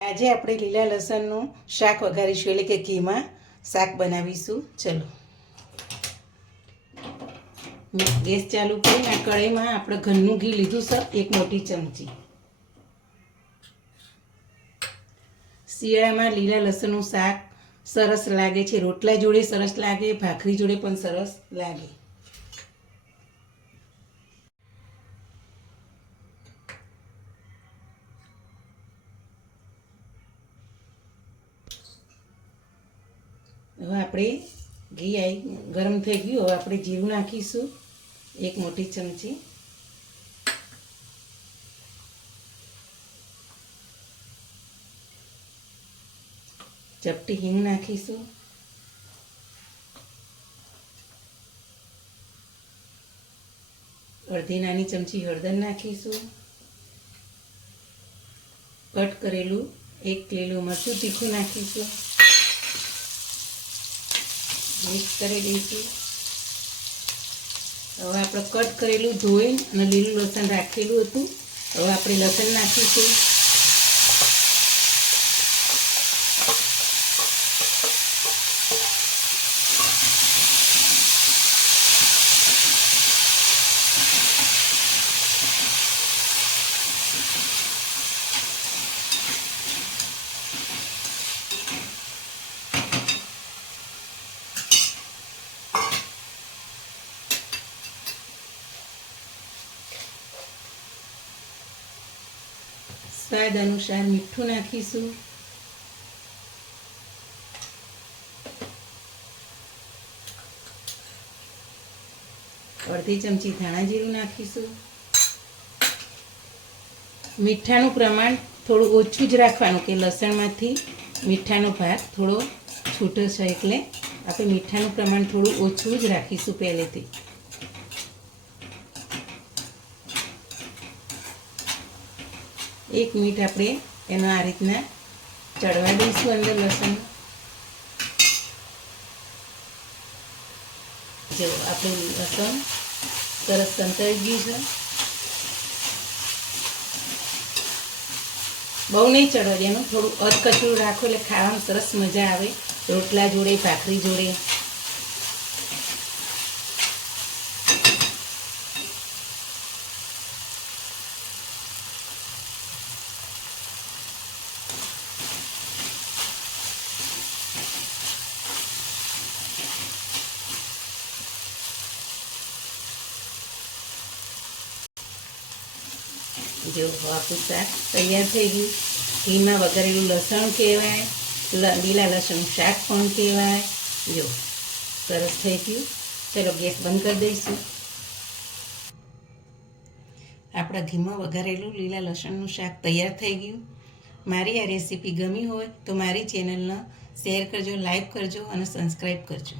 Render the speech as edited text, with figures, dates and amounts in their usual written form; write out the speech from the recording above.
આજે આપણે લીલા લસણનું શાક વઘારીશું, એટલે કે ઘીમાં શાક બનાવીશું. ચલો, ગેસ ચાલુ કરી આ કઢાઈમાં આપણે ઘરનું ઘી લીધું છે, 1 મોટી ચમચી. શિયાળામાં લીલા લસણનું શાક સરસ લાગે છે. રોટલા જોડે સરસ લાગે, ભાખરી જોડે પણ સરસ લાગે. હવે આપણે ઘી ગરમ થઈ ગયું. હવે આપણે જીરું નાખીશું, 1 મોટી ચમચી. ચપટી હિંગ નાખીશું. અડધી નાની ચમચી હળદર નાખીશું. કટ કરેલું 1 લીલું મરચું તીખું નાખીશું. મિક્સ કરી દઈશું. હવે આપણે કટ કરેલું ધોઈ અને લીલું લસણ રાખેલું હતું. હવે આપણે લસણ નાખીશું. સ્વાદ અનુસાર મીઠું નાખીશું. અડધી ચમચી ધાણા જીરું નાખીશું. મીઠાનું પ્રમાણ થોડું ઓછું જ રાખવાનું, કે લસણમાંથી મીઠાનો ભાગ થોડો છૂટો છે, એટલે આપણે મીઠાનું પ્રમાણ થોડું ઓછું જ રાખીશું પહેલેથી. એક મિનિટ આપણે એનો આ રીતના ચડવા દઈશું અંદર લસણ. જો આપણે લસણ સરસ સંતળાઈ ગયું છે. બહુ નહીં ચડવા દેવાનું, થોડું અધકચરું રાખો એટલે ખાવામાં સરસ મજા આવે, રોટલા જોડે, ભાખરી જોડે. જો આપણું શાક તૈયાર થઈ ગયું. ઘીમાં વઘારેલું લસણ કહેવાય, લીલા લસણનું શાક પણ કહેવાય. જો સરસ થઈ ગયું. ચલો ગેસ બંધ કરી દઈશું. આપણા ઘીમાં વઘારેલું લીલા લસણનું શાક તૈયાર થઈ ગયું. મારી આ રેસીપી ગમી હોય તો મારી ચેનલને શેર કરજો, લાઈક કરજો અને સબસ્ક્રાઈબ કરજો.